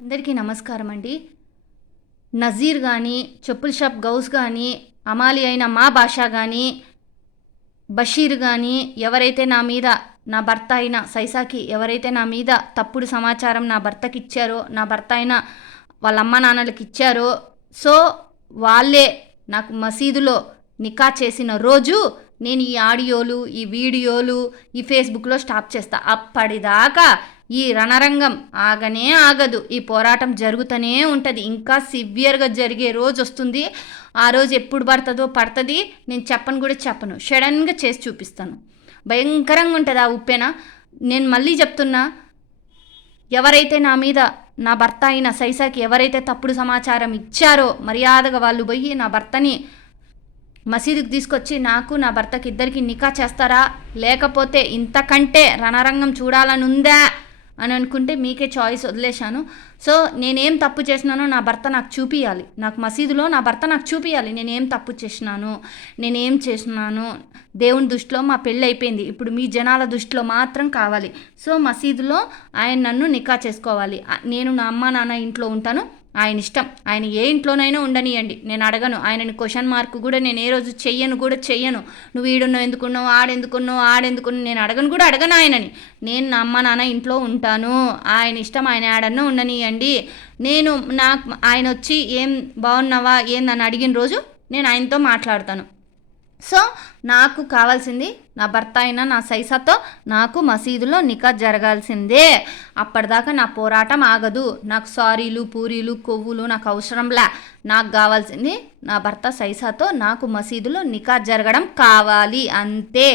అందరికీ నమస్కారం అండి. నజీర్ కానీ, చెప్పుల షాప్ గౌస్ కానీ, అమాలి అయిన మా బాషా కానీ, బషీర్ కానీ ఎవరైతే నా భర్త అయిన సైసాకి ఎవరైతే నా మీద తప్పుడు సమాచారం నా భర్తకి ఇచ్చారో, నా భర్త అయిన వాళ్ళ అమ్మ నాన్నలకి ఇచ్చారో, సో వాళ్ళే నాకు మసీదులో నికా చేసిన రోజు నేను ఈ ఆడియోలు, ఈ వీడియోలు, ఈ ఫేస్బుక్లో స్టాప్ చేస్తా. అప్పటిదాకా ఈ రణరంగం ఆగనే ఆగదు. ఈ పోరాటం జరుగుతూనే ఉంటుంది. ఇంకా సివియర్గా జరిగే రోజు వస్తుంది. ఆ రోజు ఎప్పుడు పడుతుంది. నేను చెప్పను. సడన్గా చేసి చూపిస్తాను. భయంకరంగా ఉంటుంది ఆ ఉప్పెన. నేను మళ్ళీ చెప్తున్నా, ఎవరైతే నా మీద నా భర్త అయిన సైసాకి ఎవరైతే తప్పుడు సమాచారం ఇచ్చారో మర్యాదగా వాళ్ళు పోయి నా భర్తని మసీదుకి తీసుకొచ్చి నాకు నా భర్తకి ఇద్దరికి నికా చేస్తారా, లేకపోతే ఇంతకంటే రణరంగం చూడాలనుందా అని అనుకుంటే మీకే చాయిస్ వదిలేశాను. సో నేనేం తప్పు చేసినానో నా భర్త నాకు చూపియాలి. నాకు మసీదులో నా భర్త నాకు చూపియాలి నేనేం తప్పు చేసినాను, నేనేం చేసినాను. దేవుని దృష్టిలో మా పెళ్ళి అయిపోయింది. ఇప్పుడు మీ జనాల దృష్టిలో మాత్రం కావాలి. సో మసీదులో ఆయన నన్ను నికా చేసుకోవాలి. నేను నా అమ్మ నాన్న ఇంట్లో ఉంటాను. ఆయన ఇష్టం. ఆయన ఏ ఇంట్లోనైనా ఉండనియండి. నేను అడగను. ఆయనని క్వశ్చన్ మార్క్ కూడా నేను ఏ రోజు చెయ్యను. నువ్వు ఈడున్నావు ఎందుకున్నావు, ఆడెందుకున్నావు నేను అడగను ఆయనని. నేను నా అమ్మ నాన్న ఇంట్లో ఉంటాను. ఆయన ఇష్టం. ఆయన ఆడన్నా ఉండనియండి. నాకు ఆయన వచ్చి ఏం బాగున్నావా ఏందని అడిగిన రోజు నేను ఆయనతో మాట్లాడతాను. సో నాకు కావాల్సింది నా భర్త అయినా నా సైసాతో నాకు మసీదులో నికా జరగాల్సిందే. అప్పటిదాకా నా పోరాటం ఆగదు. నాకు సారీలు, పూరీలు, కొవ్వులు నాకు అవసరంలా. నాకు కావాల్సింది నా భర్త సైసాతో నాకు మసీదులో నికా జరగడం కావాలి, అంతే.